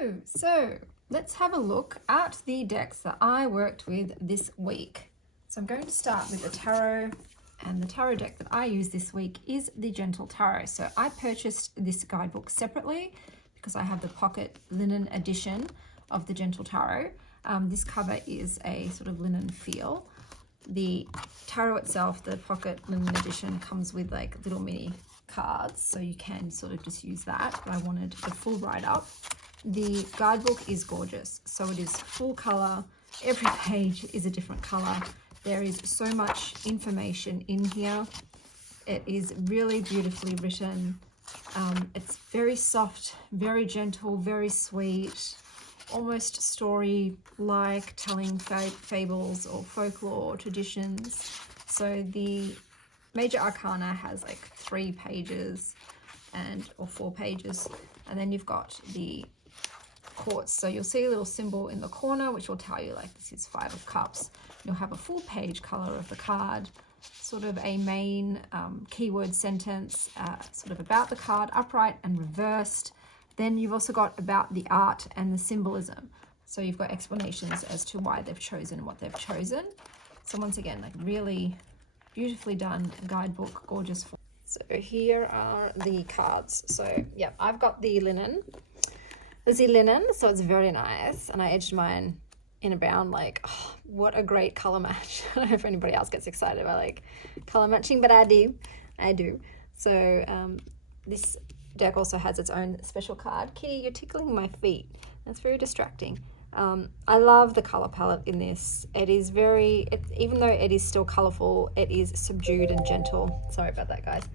Hello, so let's have a look at the decks that I worked with this week. So I'm going to start with the tarot, and the tarot deck that I use this week is the Gentle Tarot. So I purchased this guidebook separately because I have the pocket linen edition of the Gentle Tarot. This cover is a sort of linen feel. The tarot itself, the pocket linen edition, comes with like little mini cards, so you can sort of just use that, but I wanted the full write-up. The guidebook is gorgeous, so it is full color. Every page is a different color. There is so much information in here. It is really beautifully written. It's very soft, very gentle, very sweet, almost story-like, telling fables or folklore traditions. So the Major Arcana has like 3 pages or 4 pages, and then you've got the quartz. So you'll see a little symbol in the corner which will tell you like this is 5 of Cups. You'll have a full page color of the card, sort of a main keyword sentence, sort of about the card, upright and reversed. Then you've also got about the art and the symbolism. So you've got explanations as to why they've chosen what they've chosen. So once again, like really beautifully done guidebook, gorgeous. So here are the cards. So yeah, I've got the linen. The linen, so it's very nice, and I edged mine in a brown. Like, oh, what a great color match. I don't know if anybody else gets excited about like color matching, but I do. So this deck also has its own special card. Kitty, you're tickling my feet. That's very distracting. I love the color palette in this. It is even though it is still colorful, it is subdued and gentle. Sorry about that, guys.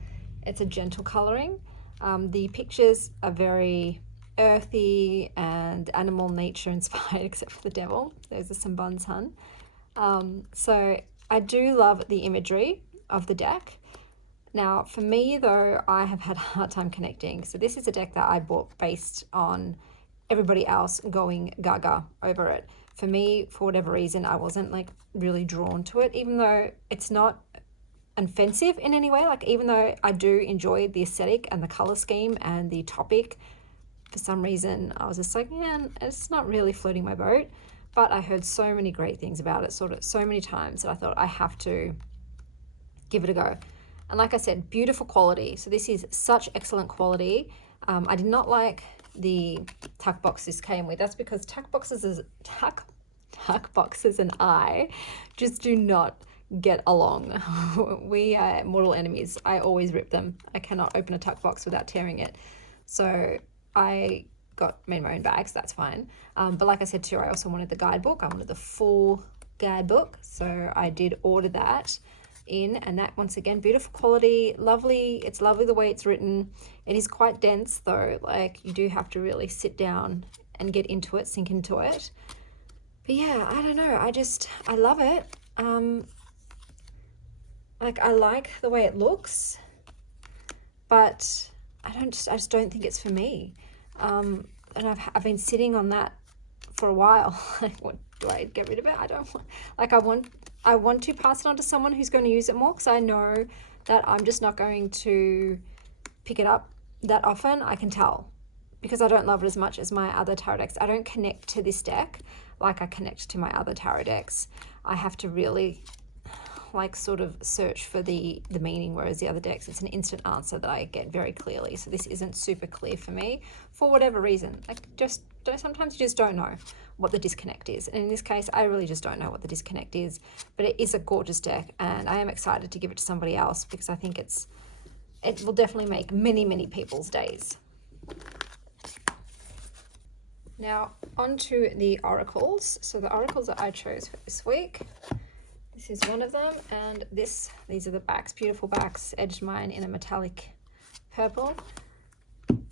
It's a gentle coloring. The pictures are very earthy and animal nature inspired, except for the devil. There's a Samban Sun. So I do love the imagery of the deck. Now, for me though, I have had a hard time connecting. So this is a deck that I bought based on everybody else going gaga over it. For me, for whatever reason, I wasn't like really drawn to it, even though it's not offensive in any way. Like, even though I do enjoy the aesthetic and the color scheme and the topic, for some reason I was just like, yeah, it's not really floating my boat. But I heard so many great things about it, so many times, that I thought I have to give it a go. And like I said, beautiful quality. So this is such excellent quality. I did not like the tuck box this came with. That's because tuck boxes and I just do not get along. We are mortal enemies. I always rip them. I cannot open a tuck box without tearing it. So I made my own bags. That's fine. But like I said too, I also wanted the guidebook. I wanted the full guidebook. So I did order that in, and that, once again, beautiful quality, lovely. It's lovely the way it's written. It is quite dense though. Like, you do have to really sit down and get into it, sink into it. But yeah, I don't know. I love it. Like, I like the way it looks, but I just don't think it's for me. And I've been sitting on that for a while. Like, what do I get rid of it? I don't want, like, I want to pass it on to someone who's going to use it more, because I know that I'm just not going to pick it up that often. I can tell, because I don't love it as much as my other tarot decks. I don't connect to this deck like I connect to my other tarot decks. I have to really like sort of search for the meaning, whereas the other decks, it's an instant answer that I get very clearly. So this isn't super clear for me for whatever reason. Like, sometimes you just don't know what the disconnect is, and in this case I really just don't know what the disconnect is. But it is a gorgeous deck, and I am excited to give it to somebody else, because I think it will definitely make many people's days. Now onto the oracles. So the oracles that I chose for this week, this is one of them, and these are the backs, beautiful backs. Edged mine in a metallic purple.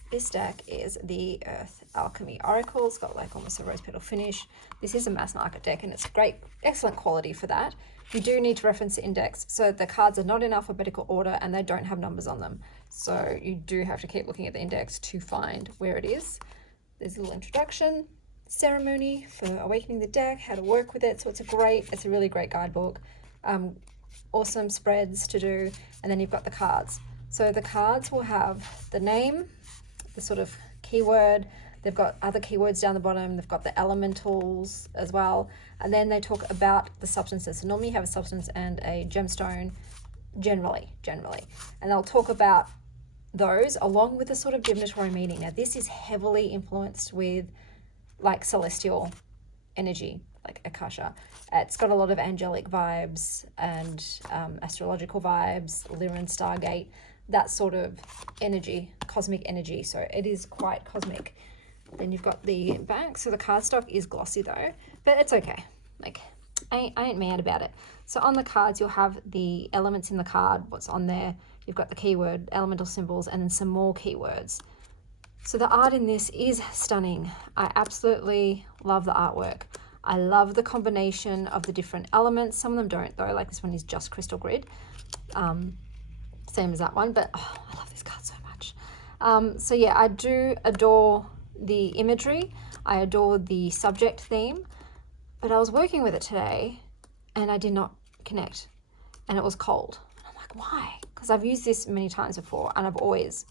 This deck is the Earth Alchemy Oracle. It's got like almost a rose petal finish. This is a mass market deck, and it's great, excellent quality for that. You do need to reference the index, so the cards are not in alphabetical order and they don't have numbers on them. So you do have to keep looking at the index to find where it is. There's a little introduction, ceremony for awakening the deck, how to work with it. So it's a really great guidebook. Awesome spreads to do, and then you've got the cards. So the cards will have the name, the sort of keyword, They've got other keywords down the bottom. They've got the elementals as well. And then they talk about the substances. So normally you have a substance and a gemstone, generally. And they'll talk about those along with the sort of divinatory meaning. Now this is heavily influenced with like celestial energy, like Akasha. It's got a lot of angelic vibes and astrological vibes, Lyran, Stargate, that sort of energy, cosmic energy. So it is quite cosmic. Then you've got the back. So the cardstock is glossy though, but it's okay. Like I ain't mad about it. So on the cards, you'll have the elements in the card, what's on there. You've got the keyword, elemental symbols, and then some more keywords. So the art in this is stunning. I absolutely love the artwork. I love the combination of the different elements. Some of them don't though, like this one is just crystal grid. Same as that one, but oh, I love this card so much. So yeah, I do adore the imagery. I adore the subject theme, but I was working with it today and I did not connect and it was cold. And I'm like, why? Because I've used this many times before and I've always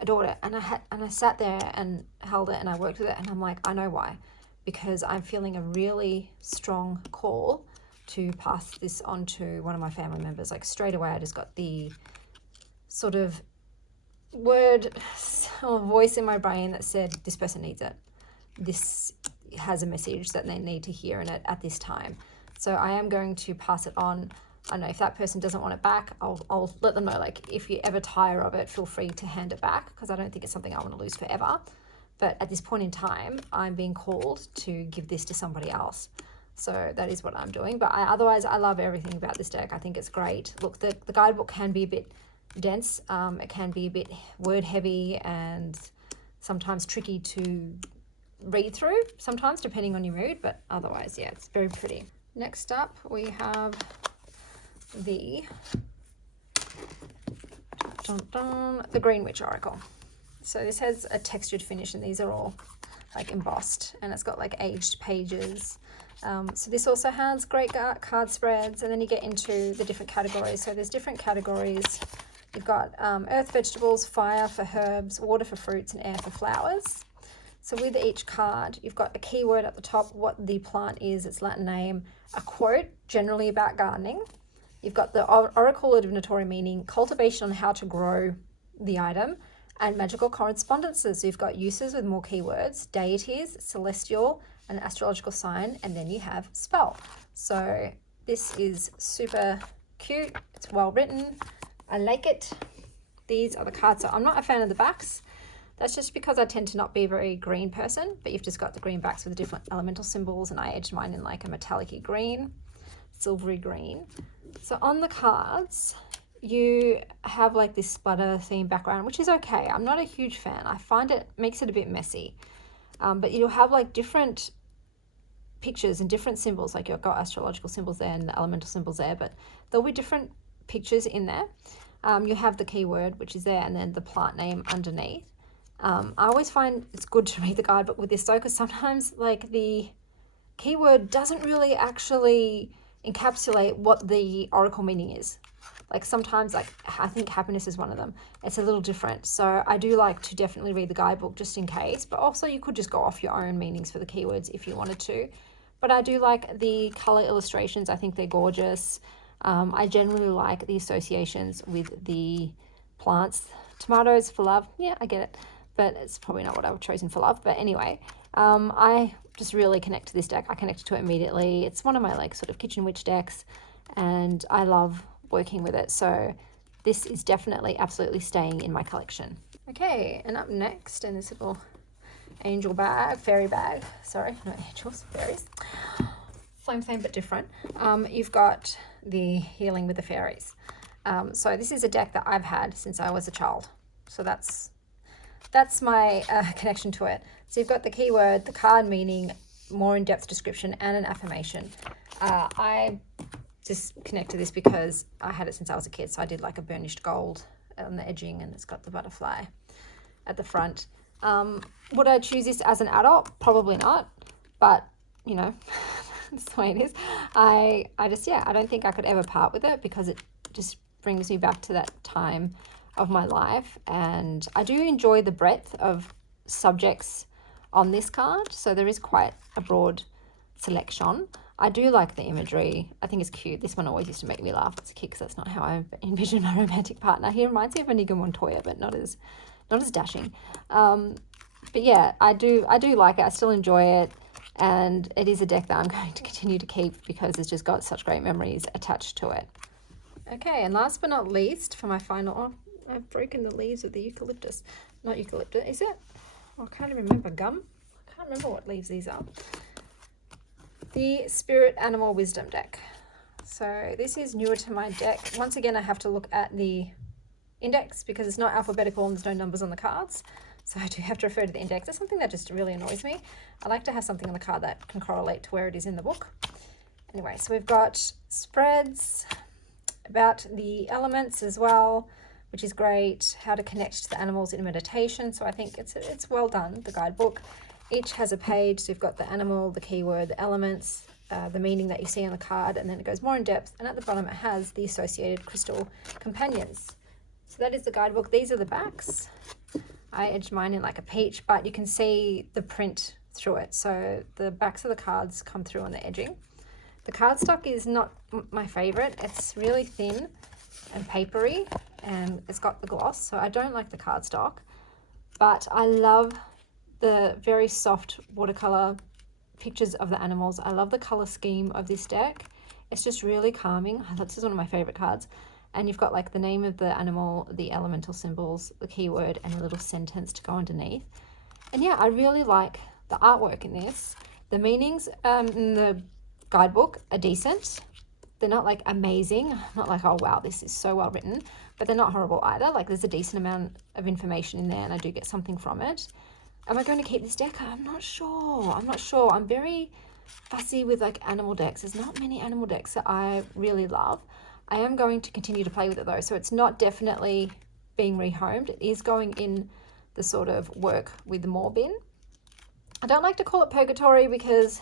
adored it. And I sat there and held it and I worked with it and I'm like, I know why. Because I'm feeling a really strong call to pass this on to one of my family members. Like straight away, I just got the sort of word or voice in my brain that said, this person needs it. This has a message that they need to hear in it at this time. So I am going to pass it on. I know if that person doesn't want it back, I'll let them know, like, if you ever tire of it, feel free to hand it back, because I don't think it's something I want to lose forever. But at this point in time, I'm being called to give this to somebody else. So that is what I'm doing. But otherwise, I love everything about this deck. I think it's great. Look, the guidebook can be a bit dense. It can be a bit word heavy and sometimes tricky to read through, sometimes depending on your mood. But otherwise, yeah, it's very pretty. Next up, we have the Green Witch Oracle. So this has a textured finish and these are all like embossed and it's got like aged pages. So this also has great card spreads, and then you get into the different categories. So there's different categories. You've got earth, vegetables, fire for herbs, water for fruits, and air for flowers. So with each card, you've got a keyword at the top, what the plant is, its Latin name, a quote, generally about gardening. You've got the oracle or divinatory meaning, cultivation on how to grow the item, and magical correspondences. So you've got uses with more keywords, deities, celestial, an astrological sign, and then you have spell. So this is super cute. It's well written. I like it. These are the cards. So I'm not a fan of the backs. That's just because I tend to not be a very green person, but you've just got the green backs with the different elemental symbols, and I edged mine in like a metallic-y green, silvery green. So on the cards, you have like this splatter theme background, which is okay. I'm not a huge fan. I find it makes it a bit messy. But you'll have like different pictures and different symbols, like you've got astrological symbols there and the elemental symbols there, but there'll be different pictures in there. You have the keyword, which is there, and then the plant name underneath. I always find it's good to read the guidebook with this though, because sometimes like the keyword doesn't really actually encapsulate what the oracle meaning is. Like sometimes, like I think happiness is one of them. It's a little different. So I do like to definitely read the guidebook just in case, but also you could just go off your own meanings for the keywords if you wanted to. But I do like the color illustrations. I think they're gorgeous. I generally like the associations with the plants. Tomatoes for love. Yeah, I get it. But it's probably not what I would have chosen for love. But anyway, I just really connect to this deck. I connected to it immediately. It's one of my like sort of kitchen witch decks, and I love working with it. So this is definitely absolutely staying in my collection. Okay, and up next in this little angel bag, fairy bag, sorry, not angels, fairies. Same but different. You've got the Healing with the Fairies. So this is a deck that I've had since I was a child. So that's my connection to it. So you've got the keyword, the card meaning, more in-depth description, and an affirmation. I just connect to this because I had it since I was a kid. So I did like a burnished gold on the edging, and it's got the butterfly at the front. Would I choose this as an adult? Probably not. But, you know, that's the way it is. I don't think I could ever part with it because it just brings me back to that time of my life. And I do enjoy the breadth of subjects on this card. So there is quite a broad selection. I do like the imagery. I think it's cute. This one always used to make me laugh. It's a kid because that's not how I envision my romantic partner. He reminds me of Inigo Montoya, but not as dashing. But yeah, I do like it. I still enjoy it, and it is a deck that I'm going to continue to keep because it's just got such great memories attached to it. Okay, and last but not least, for my final, oh, I've broken the leaves of the eucalyptus. Not eucalyptus, is it? Oh, I can't even remember. Gum? I can't remember what leaves these are. The Spirit Animal Wisdom deck. So this is newer to my deck. Once again, I have to look at the index because it's not alphabetical and there's no numbers on the cards. So I do have to refer to the index. That's something that just really annoys me. I like to have something on the card that can correlate to where it is in the book. Anyway, so we've got spreads about the elements as well, which is great. How to connect to the animals in meditation. So I think it's well done, the guidebook. Each has a page. So you've got the animal, the keyword, the elements, the meaning that you see on the card, and then it goes more in depth. And at the bottom, it has the associated crystal companions. So that is the guidebook. These are the backs. I edged mine in like a peach, but you can see the print through it. So the backs of the cards come through on the edging. The cardstock is not my favorite. It's really thin and papery, and it's got the gloss. So I don't like the cardstock, but I love the very soft watercolor pictures of the animals. I love the color scheme of this deck. It's just really calming. This is one of my favorite cards. And you've got like the name of the animal, the elemental symbols, the keyword, and a little sentence to go underneath. And yeah, I really like the artwork in this. The meanings in the guidebook are decent. They're not like amazing. Not like, oh wow, this is so well written, but they're not horrible either. Like there's a decent amount of information in there and I do get something from it. Am I going to keep this deck? I'm not sure. I'm very fussy with like animal decks. There's not many animal decks that I really love. I am going to continue to play with it though, so it's not definitely being rehomed. It is going in the sort of work with more bin. I don't like to call it purgatory because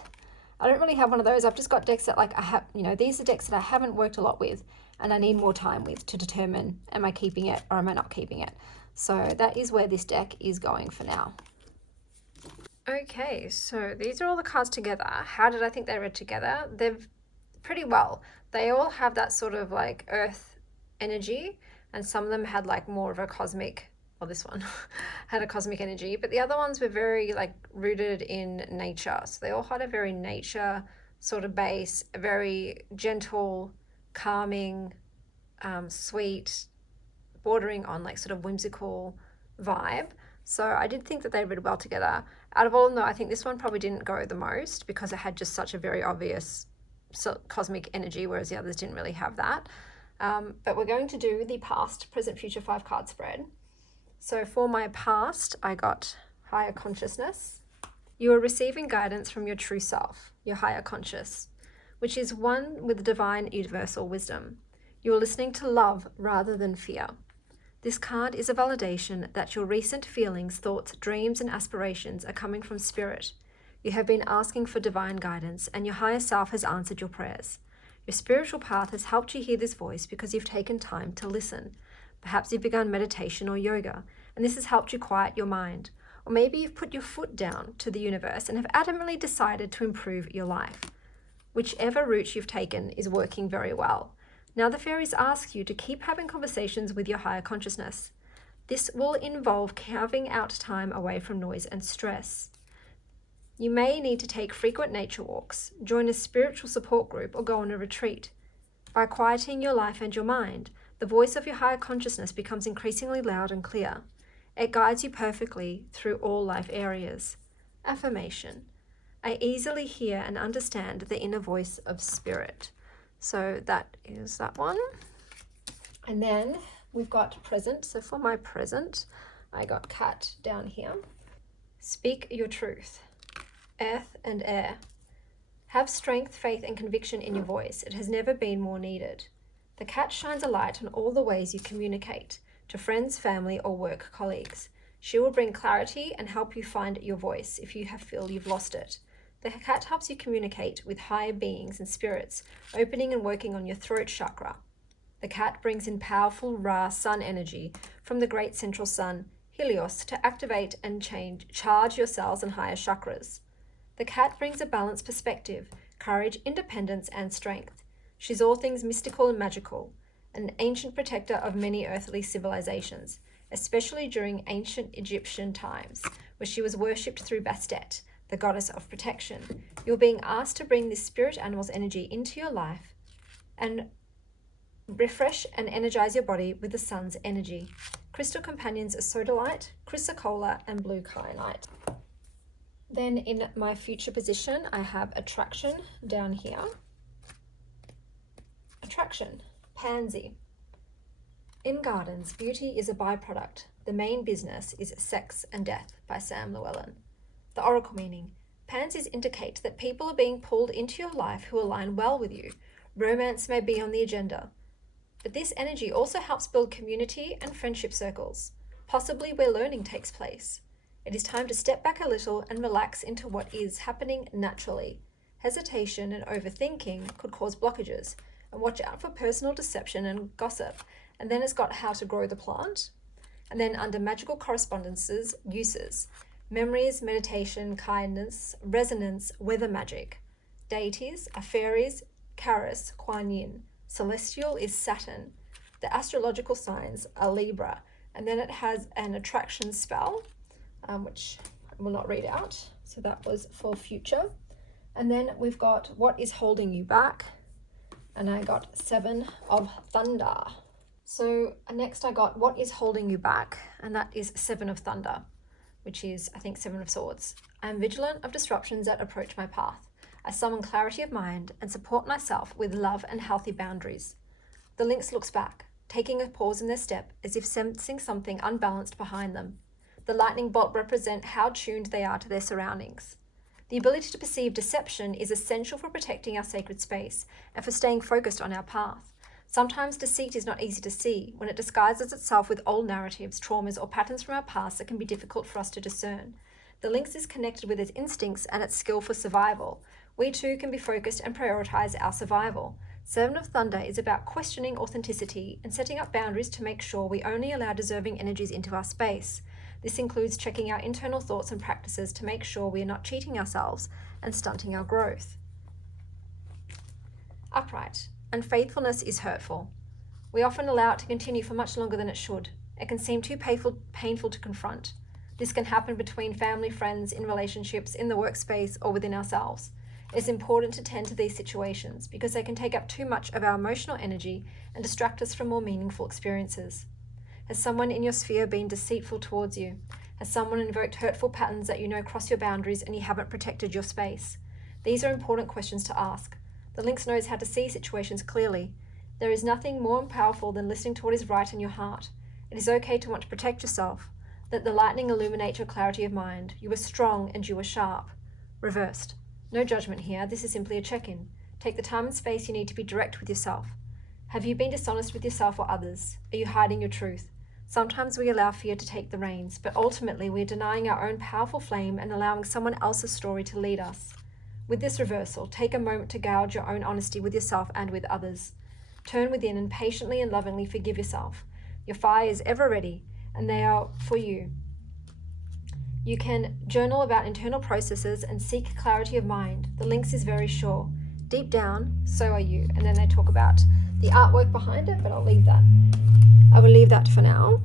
I don't really have one of those. I've just got decks that like I have, these are decks that I haven't worked a lot with and I need more time with to determine am I keeping it or am I not keeping it. So that is where this deck is going for now. Okay, so these are all the cards together. How did I think they read together? They're pretty well. They all have that sort of like earth energy, and some of them had like more of a cosmic, well, this one had a cosmic energy, but the other ones were very like rooted in nature. So they all had a very nature sort of base, a very gentle, calming, sweet, bordering on like sort of whimsical vibe. So I did think that they read well together. Out of all of them, I think this one probably didn't go the most because it had just such a very obvious cosmic energy, whereas the others didn't really have that. But we're going to do the past, present, future 5 card spread. So for my past, I got higher consciousness. You are receiving guidance from your true self, your higher conscious, which is one with divine universal wisdom. You are listening to love rather than fear. This card is a validation that your recent feelings, thoughts, dreams, and aspirations are coming from spirit. You have been asking for divine guidance, and your higher self has answered your prayers. Your spiritual path has helped you hear this voice because you've taken time to listen. Perhaps you've begun meditation or yoga, and this has helped you quiet your mind. Or maybe you've put your foot down to the universe and have adamantly decided to improve your life. Whichever route you've taken is working very well. Now the fairies ask you to keep having conversations with your higher consciousness. This will involve carving out time away from noise and stress. You may need to take frequent nature walks, join a spiritual support group, or go on a retreat. By quieting your life and your mind, the voice of your higher consciousness becomes increasingly loud and clear. It guides you perfectly through all life areas. Affirmation. I easily hear and understand the inner voice of spirit. So that is that one. And then we've got present. So for my present, I got cat down here. Speak your truth. Earth and air. Have strength, faith, and conviction in your voice. It has never been more needed. The cat shines a light on all the ways you communicate to friends, family, or work colleagues. She will bring clarity and help you find your voice if you feel you've lost it. The cat helps you communicate with higher beings and spirits, opening and working on your throat chakra. The cat brings in powerful Ra sun energy from the great central sun, Helios, to activate and charge your cells and higher chakras. The cat brings a balanced perspective, courage, independence, and strength. She's all things mystical and magical, an ancient protector of many earthly civilizations, especially during ancient Egyptian times, where she was worshipped through Bastet, the goddess of protection. You're being asked to bring this spirit animal's energy into your life and refresh and energize your body with the sun's energy. Crystal companions are sodalite, chrysocolla, and blue kyanite. Then in my future position, I have attraction down here. Attraction, pansy. In gardens, beauty is a byproduct. The main business is sex and death, by Sam Llewellyn. The oracle meaning. Pansies indicate that people are being pulled into your life who align well with you. Romance may be on the agenda. But this energy also helps build community and friendship circles, possibly where learning takes place. It is time to step back a little and relax into what is happening naturally. Hesitation and overthinking could cause blockages, and watch out for personal deception and gossip. And then it's got how to grow the plant. And then under magical correspondences, uses. Memories, meditation, kindness, resonance, weather magic. Deities are fairies, Charis, Kuan Yin. Celestial is Saturn. The astrological signs are Libra. And then it has an attraction spell, which I will not read out. So that was for future. And then we've got what is holding you back. And I got 7 of Thunder. So next I got what is holding you back, and that is 7 of Thunder, which is, I think, 7 of Swords. I am vigilant of disruptions that approach my path. I summon clarity of mind and support myself with love and healthy boundaries. The lynx looks back, taking a pause in their step as if sensing something unbalanced behind them. The lightning bolt represents how tuned they are to their surroundings. The ability to perceive deception is essential for protecting our sacred space and for staying focused on our path. Sometimes deceit is not easy to see when it disguises itself with old narratives, traumas, or patterns from our past that can be difficult for us to discern. The lynx is connected with its instincts and its skill for survival. We too can be focused and prioritize our survival. 7 of Thunder is about questioning authenticity and setting up boundaries to make sure we only allow deserving energies into our space. This includes checking our internal thoughts and practices to make sure we are not cheating ourselves and stunting our growth. Upright. Unfaithfulness is hurtful. We often allow it to continue for much longer than it should. It can seem too painful to confront. This can happen between family, friends, in relationships, in the workspace, or within ourselves. It's important to tend to these situations because they can take up too much of our emotional energy and distract us from more meaningful experiences. Has someone in your sphere been deceitful towards you? Has someone invoked hurtful patterns that you know cross your boundaries and you haven't protected your space? These are important questions to ask. The lynx knows how to see situations clearly. There is nothing more powerful than listening to what is right in your heart. It is okay to want to protect yourself. Let the lightning illuminate your clarity of mind. You are strong and you are sharp. Reversed. No judgment here. This is simply a check-in. Take the time and space you need to be direct with yourself. Have you been dishonest with yourself or others? Are you hiding your truth? Sometimes we allow fear to take the reins, but ultimately we're denying our own powerful flame and allowing someone else's story to lead us. With this reversal, take a moment to gauge your own honesty with yourself and with others. Turn within and patiently and lovingly forgive yourself. Your fire is ever ready, and they are for you. You can journal about internal processes and seek clarity of mind. The lynx is very sure. Deep down, so are you. And then they talk about the artwork behind it, but I'll leave that. I will leave that for now.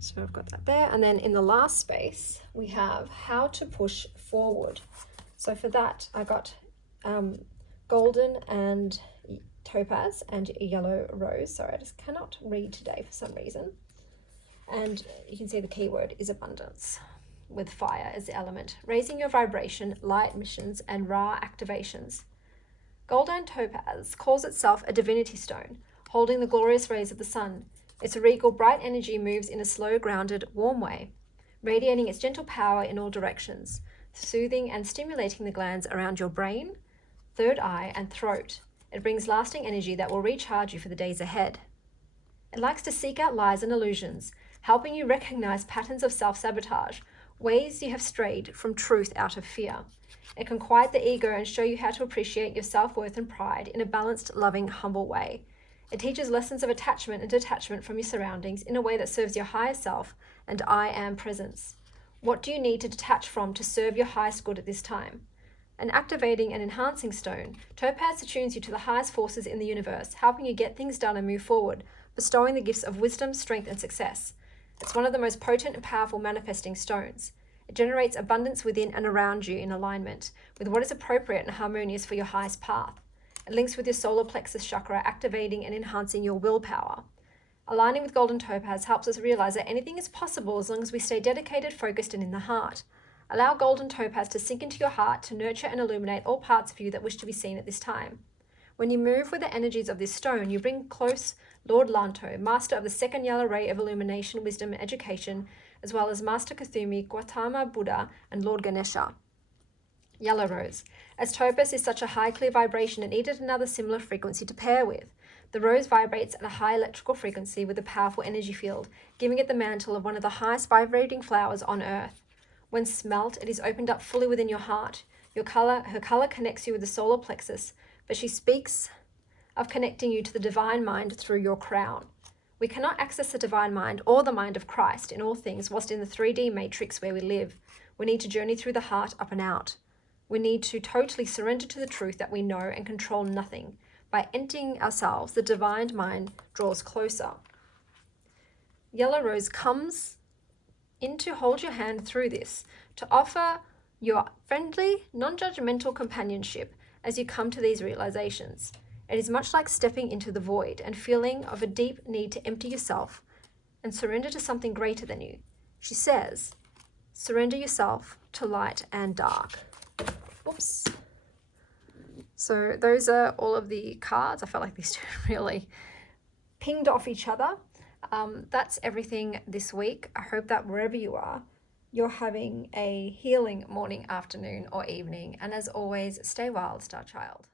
So I've got that there. And then in the last space, we have how to push forward. So for that, I got golden and topaz and yellow rose. Sorry, I just cannot read today for some reason. And you can see the keyword is abundance, with fire as the element. Raising your vibration, light missions, and Ra activations. Golden topaz calls itself a divinity stone, holding the glorious rays of the sun. Its regal, bright energy moves in a slow, grounded, warm way, radiating its gentle power in all directions, soothing and stimulating the glands around your brain, third eye, and throat. It brings lasting energy that will recharge you for the days ahead. It likes to seek out lies and illusions, helping you recognize patterns of self-sabotage, ways you have strayed from truth out of fear. It can quiet the ego and show you how to appreciate your self-worth and pride in a balanced, loving, humble way. It teaches lessons of attachment and detachment from your surroundings in a way that serves your higher self and I am presence. What do you need to detach from to serve your highest good at this time? An activating and enhancing stone, topaz attunes you to the highest forces in the universe, helping you get things done and move forward, bestowing the gifts of wisdom, strength, and success. It's one of the most potent and powerful manifesting stones. It generates abundance within and around you in alignment with what is appropriate and harmonious for your highest path. It links with your solar plexus chakra, activating and enhancing your willpower. Aligning with golden topaz helps us realize that anything is possible as long as we stay dedicated, focused, and in the heart. Allow golden topaz to sink into your heart to nurture and illuminate all parts of you that wish to be seen at this time. When you move with the energies of this stone, you bring close Lord Lanto, master of the second yellow ray of illumination, wisdom, and education, as well as Master Kuthumi, Gautama Buddha, and Lord Ganesha. Yellow rose. As topaz is such a high clear vibration, it needed another similar frequency to pair with. The rose vibrates at a high electrical frequency with a powerful energy field, giving it the mantle of one of the highest vibrating flowers on earth. When smelt, it is opened up fully within your heart. Her color connects you with the solar plexus, but she speaks of connecting you to the divine mind through your crown. We cannot access the divine mind or the mind of Christ in all things whilst in the 3D matrix where we live. We need to journey through the heart up and out. We need to totally surrender to the truth that we know and control nothing. By emptying ourselves, the divine mind draws closer. Yellow rose comes in to hold your hand through this, to offer your friendly, non-judgmental companionship as you come to these realizations. It is much like stepping into the void and feeling of a deep need to empty yourself and surrender to something greater than you. She says, surrender yourself to light and dark. Oops. So those are all of the cards. I felt like these two really pinged off each other. That's everything this week. I hope that wherever you are, you're having a healing morning, afternoon, or evening. And as always, stay wild, Star Child.